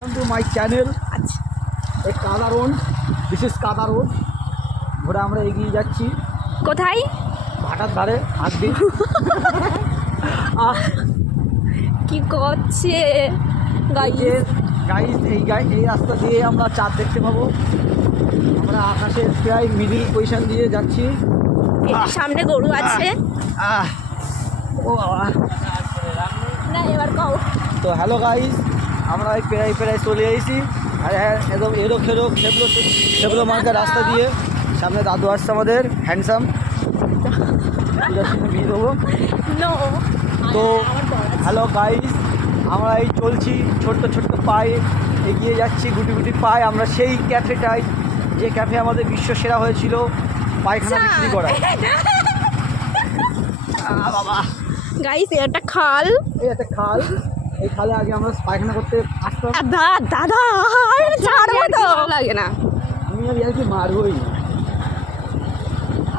to my channel. আচ্ছা এক কাদা রোড, বিশেষ কাদা রোড ধরে আমরা এগিয়ে যাচ্ছি কোথায়? ভাটার ধারে হাত দিয়ে। কি করছে গাইস এই রাস্তা দিয়ে আমরা চাঁদ দেখতে পাবো। আমরা আকাশের প্রায় মিডিল পজিশন দিয়ে যাচ্ছি। সামনে গরু আছে ও বাবা, না এবার কও। তো হ্যালো গাইস, আমরা এই প্রায় চলে এসেছি। আর হ্যাঁ, একদম খেবলো মার্কের রাস্তা দিয়ে সামনে দাদু আসছে আমাদের হ্যান্ডসাম। ভিড় দেবো। নো তো হ্যালো গাইস, আমরা এই চলছি ছোট্ট পায়ে এগিয়ে যাচ্ছি, গুটি গুটি পায়ে আমরা সেই ক্যাফেটাই, যে ক্যাফে আমাদের বিশ্ব সেরা হয়েছিল পায়খানা বিক্রি করা। বাবা গাইস এটা খাল। এই একটা খাল, এই খালে আগে আমরা পায়খানা করতে আসতাম। দাদা ছাড়বো তো লাগে না। আমি আর কি মারবই।